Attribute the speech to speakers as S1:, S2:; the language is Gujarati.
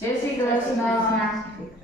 S1: જય શ્રી કૃષ્ણ.